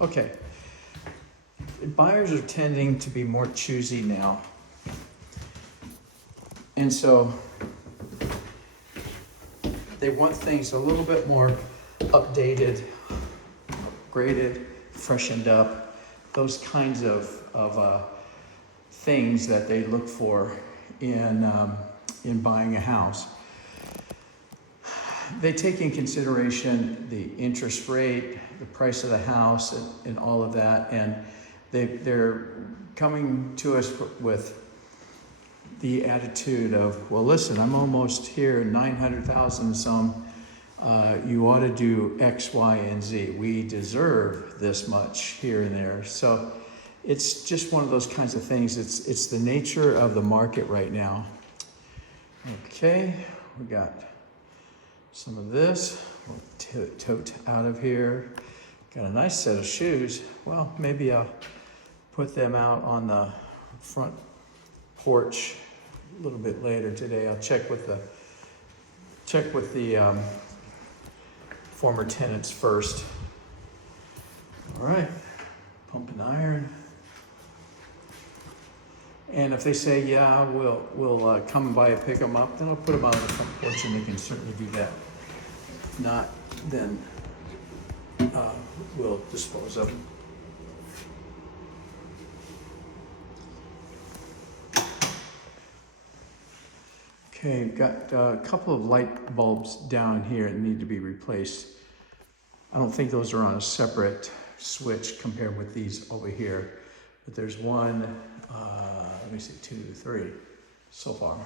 Okay, buyers are tending to be more choosy now. And so they want things a little bit more updated, graded, freshened up, those kinds of things that they look for in buying a house. They take in consideration the interest rate, the price of the house, and all of that, and they're coming to us with the attitude of, well, listen, I'm almost here, 900,000 some. You ought to do X, Y, and Z. We deserve this much here and there. So it's just one of those kinds of things. It's the nature of the market right now. Okay, we got some of this. We'll tote out of here. Got a nice set of shoes. Well, maybe I'll put them out on the front porch a little bit later today. I'll check with the former tenants first. All right, pump and iron. And if they say, yeah, we'll come by and pick them up, then I'll put them out on the front porch, and they can certainly do that. If not, then we'll dispose of them. Okay, got a couple of light bulbs down here that need to be replaced. I don't think those are on a separate switch compared with these over here, but there's one, let me see, 2, 3 so far.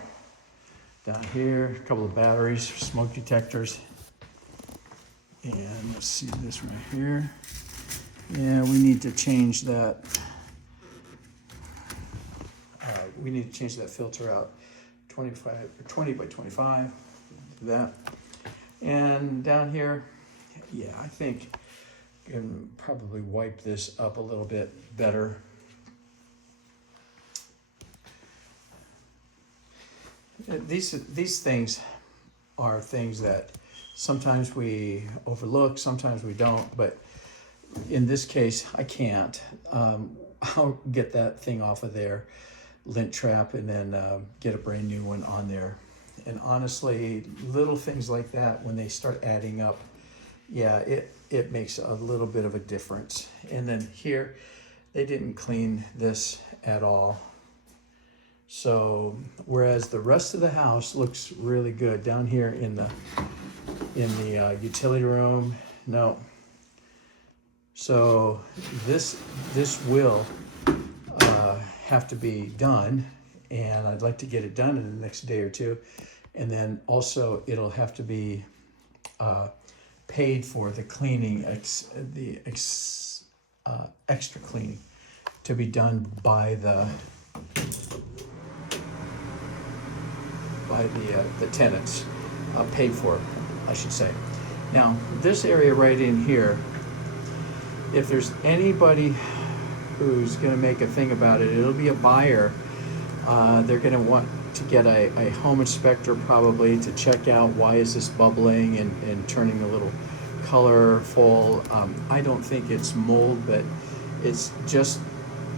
Down here, a couple of batteries, smoke detectors. And let's see this right here. Yeah, we need to change that. We need to change that filter out. 25 or 20 by 25, do that. And down here, yeah, I think I can probably wipe this up a little bit better. These things are things that sometimes we overlook, sometimes we don't, but in this case, I can't. I'll get that thing off of there, lint trap, and then get a brand new one on there. And honestly, little things like that, when they start adding up, yeah, it makes a little bit of a difference. And then here, they didn't clean this at all. So whereas the rest of the house looks really good down here in the utility room, no. So this will have to be done, and I'd like to get it done in the next day or two. And then also it'll have to be paid for the cleaning, extra cleaning to be done by the tenants, paid for, I should say. Now, this area right in here, if there's anybody who's going to make a thing about it, it'll be a buyer. They're going to want to get a home inspector probably to check out why is this bubbling and turning a little colorful. I don't think it's mold, but it's just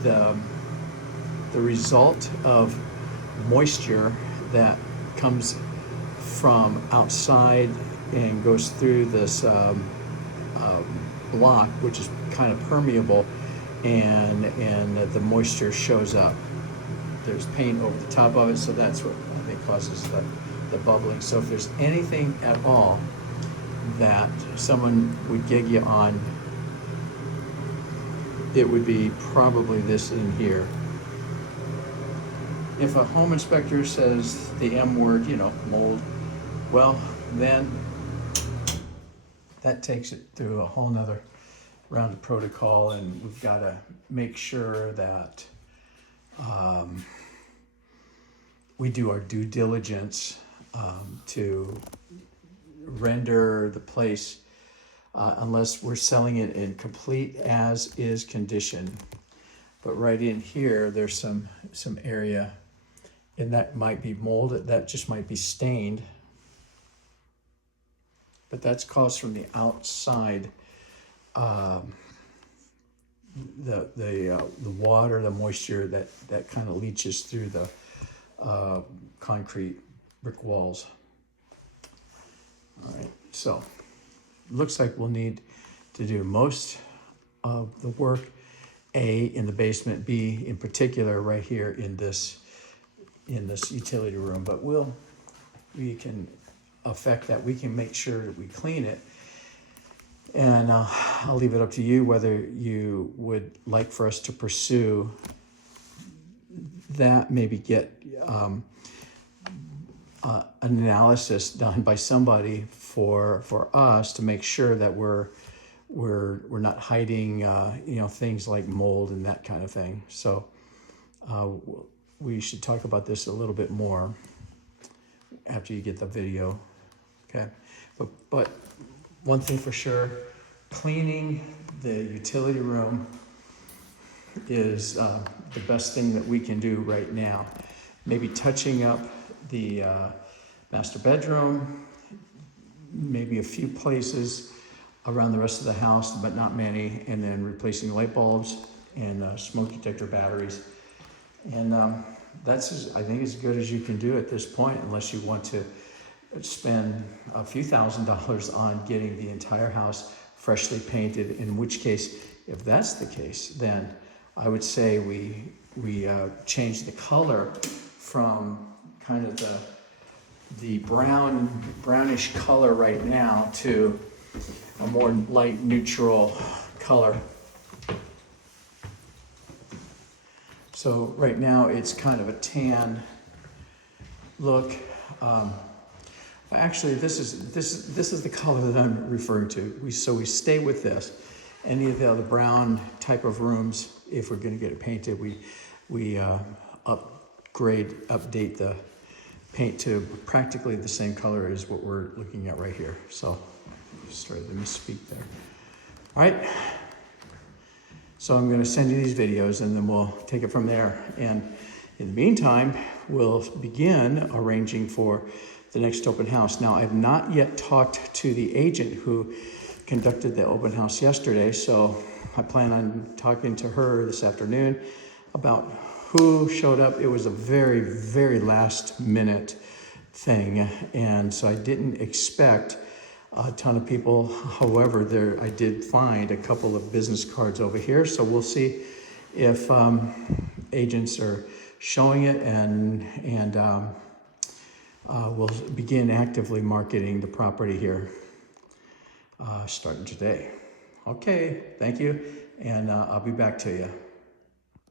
the result of moisture that comes from outside and goes through this block, which is kind of permeable, and the moisture shows up. There's paint over the top of it, so that's what I think causes the bubbling. So if there's anything at all that someone would gig you on, it would be probably this in here. If a home inspector says the M word, mold, well, then that takes it through a whole nother round of protocol, and we've got to make sure that we do our due diligence to render the place, unless we're selling it in complete as-is condition. But right in here, there's some area, and that might be mold, that just might be stained. But that's caused from the outside the water, the moisture that kind of leaches through the concrete brick walls. All right, so looks like we'll need to do most of the work, A, in the basement, B, in particular, right here in this utility room. But we can affect that. We can make sure that we clean it. And I'll leave it up to you whether you would like for us to pursue that, maybe get an analysis done by somebody for us to make sure that we're not hiding things like mold and that kind of thing. So we should talk about this a little bit more after you get the video. Okay, but one thing for sure, cleaning the utility room is the best thing that we can do right now. Maybe touching up the master bedroom, maybe a few places around the rest of the house, but not many, and then replacing light bulbs and smoke detector batteries. And that's, I think, as good as you can do at this point, unless you want to spend a few $1,000s on getting the entire house freshly painted, in which case, if that's the case, then I would say we change the color from kind of the brownish color right now to a more light neutral color. So right now it's kind of a tan look. Actually, this is the color that I'm referring to. So we stay with this. Any of the other brown type of rooms, if we're going to get it painted, we update the paint to practically the same color as what we're looking at right here. So, sorry, let me speak there. All right. So I'm going to send you these videos, and then we'll take it from there. And in the meantime, we'll begin arranging for the next open house. Now, I've not yet talked to the agent who conducted the open house yesterday, so I plan on talking to her this afternoon about who showed up. It was a very, very last minute thing, and so I didn't expect a ton of people. However, I did find a couple of business cards over here, so we'll see if agents are showing it, and we'll begin actively marketing the property here starting today. Okay, thank you, and I'll be back to you.